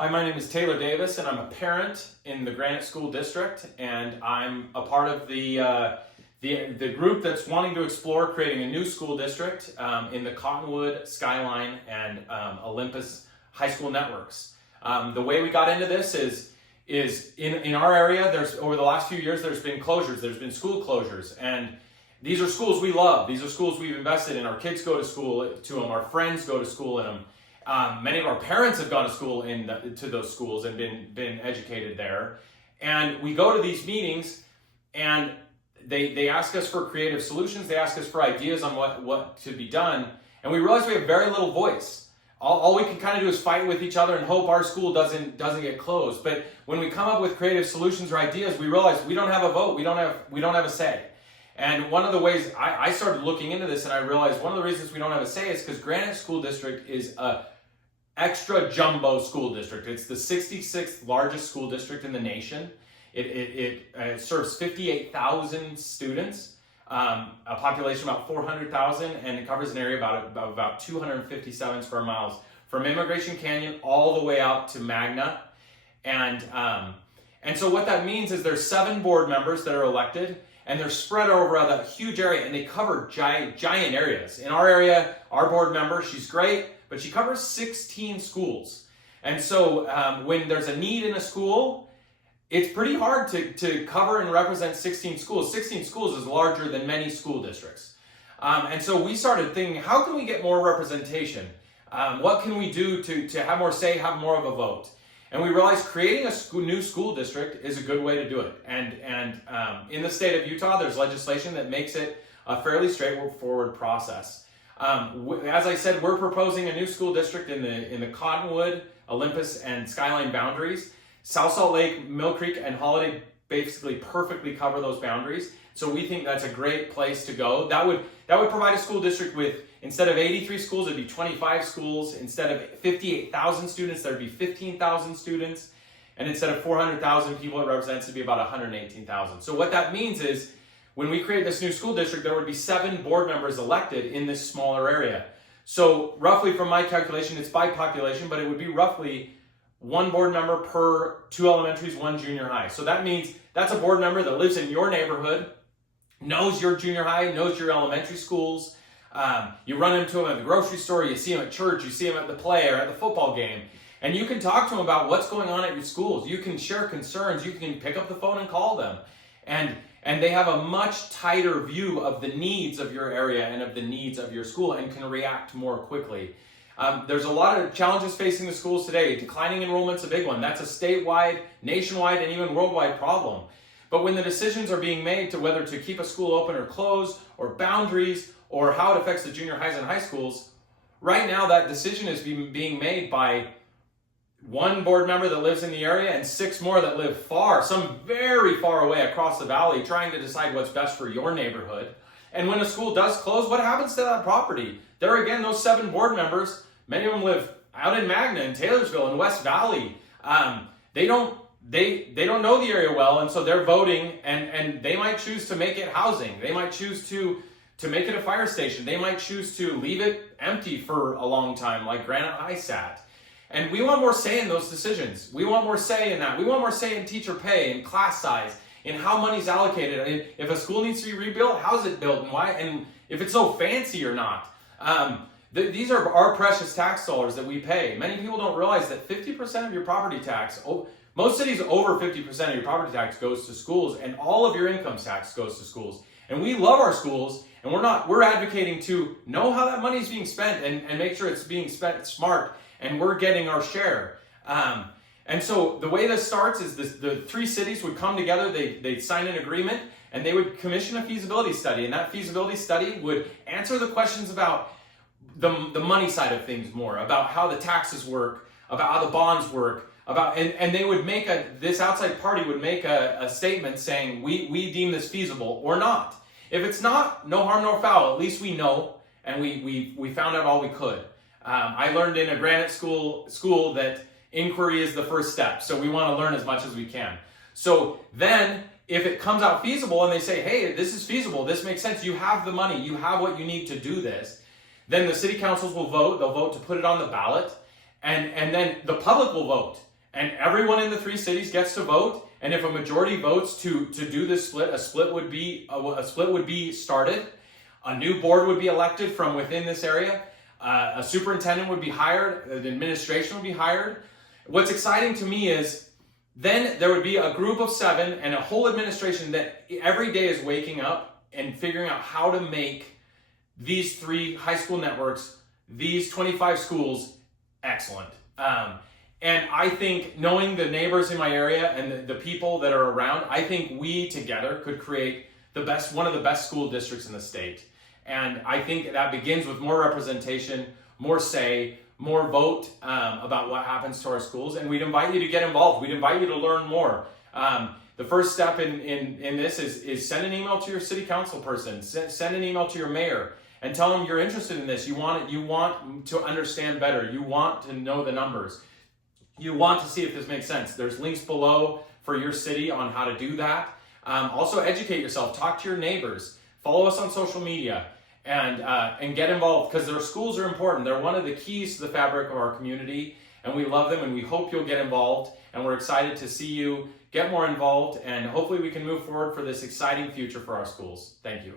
Hi, my name is Taylor Davis, and I'm a parent in the Granite School District, and I'm a part of the group that's wanting to explore creating a new school district in the Cottonwood, Skyline, and Olympus high school networks. The way we got into this is in our area. There's over the last few years there's been closures. There's been school closures, and these are schools we love. These are schools we've invested in. Our kids go to school to them. Our friends go to school in them. Many of our parents have gone to school to those schools and been educated there. And we go to these meetings, and they ask us for creative solutions. They ask us for ideas on what to be done. And we realize we have very little voice. All we can kind of do is fight with each other and hope our school doesn't get closed. But when we come up with creative solutions or ideas, we realize we don't have a vote. We don't have a say. And one of the ways I started looking into this, and I realized one of the reasons we don't have a say is because Granite School District is a extra jumbo school district. It's the 66th largest school district in the nation. It serves 58,000 students, a population about 400,000, and it covers an area about 257 square miles from Immigration Canyon all the way out to Magna. And so what that means is there's 7 board members that are elected, and they're spread over a huge area, and they cover giant areas. In our area, our board member, she's great, but she covers 16 schools. And so when there's a need in a school, it's pretty hard to cover and represent 16 schools. 16 schools is larger than many school districts. And so we started thinking, how can we get more representation? What can we do to have more say, have more of a vote? And we realized creating a new school district is a good way to do it. And in the state of Utah, there's legislation that makes it a fairly straightforward process. As I said, we're proposing a new school district in the Cottonwood, Olympus, and Skyline boundaries. South Salt Lake, Mill Creek, and Holiday basically perfectly cover those boundaries. So we think that's a great place to go. That would provide a school district with, instead of 83 schools, it'd be 25 schools. Instead of 58,000 students, there'd be 15,000 students. And instead of 400,000 people it represents, it'd be about 118,000. So what that means is, when we create this new school district, there would be 7 board members elected in this smaller area. So roughly, from my calculation, it's by population, but it would be roughly 1 board member per 2 elementaries, 1 junior high. So that means that's a board member that lives in your neighborhood, knows your junior high, knows your elementary schools. You run into them at the grocery store, you see them at church, you see them at the play or at the football game. And you can talk to them about what's going on at your schools. You can share concerns. You can pick up the phone and call them. And they have a much tighter view of the needs of your area and of the needs of your school and can react more quickly. There's a lot of challenges facing the schools today. Declining enrollment's a big one. That's a statewide, nationwide, and even worldwide problem. But when the decisions are being made to whether to keep a school open or close, or boundaries, or how it affects the junior highs and high schools, right now that decision is being made by 1 board member that lives in the area and 6 more that live far, some very far away across the valley, trying to decide what's best for your neighborhood. And when a school does close, what happens to that property? There again, those 7 board members, many of them live out in Magna, in Taylorsville, in West Valley. They don't know the area well, and so they're voting, and they might choose to make it housing. They might choose to make it a fire station. They might choose to leave it empty for a long time, like Granite High sat. And we want more say in those decisions. We want more say in that. We want more say in teacher pay, in class size, in how money's allocated. If a school needs to be rebuilt, how's it built, and why, and if it's so fancy or not. These are our precious tax dollars that we pay. Many people don't realize that 50% of your property tax, most cities over 50% of your property tax goes to schools, and all of your income tax goes to schools. And we love our schools, and we're advocating to know how that money is being spent and make sure it's being spent smart, and we're getting our share. And so the way this starts is the 3 cities would come together, they'd sign an agreement, and they would commission a feasibility study. And that feasibility study would answer the questions about the money side of things more, about how the taxes work, about how the bonds work, and they would make this outside party would make a statement saying, we deem this feasible or not. If it's not, no harm, no foul. At least we know, and we found out all we could. I learned in a Granite school that inquiry is the first step. So we want to learn as much as we can. So then if it comes out feasible and they say, hey, this is feasible, this makes sense, you have the money, you have what you need to do this, then the city councils will vote. They'll vote to put it on the ballot. And then the public will vote. and everyone in the 3 cities gets to vote. And if a majority votes to do this split, a split would be started. A new board would be elected from within this area. A superintendent would be hired. An administration would be hired. What's exciting to me is then there would be a group of 7 and a whole administration that every day is waking up and figuring out how to make these 3 high school networks, these 25 schools, excellent. And I think knowing the neighbors in my area and the people that are around, I think we together could create one of the best school districts in the state. And I think that begins with more representation, more say, more vote about what happens to our schools. And we'd invite you to get involved. We'd invite you to learn more. The first step in this is send an email to your city council person, send an email to your mayor, and tell them you're interested in this. You want to understand better. You want to know the numbers. You want to see if this makes sense. There's links below for your city on how to do that. Also educate yourself. Talk to your neighbors. Follow us on social media and get involved, because their schools are important. They're one of the keys to the fabric of our community, and we love them, and we hope you'll get involved. And we're excited to see you get more involved, and hopefully we can move forward for this exciting future for our schools. Thank you.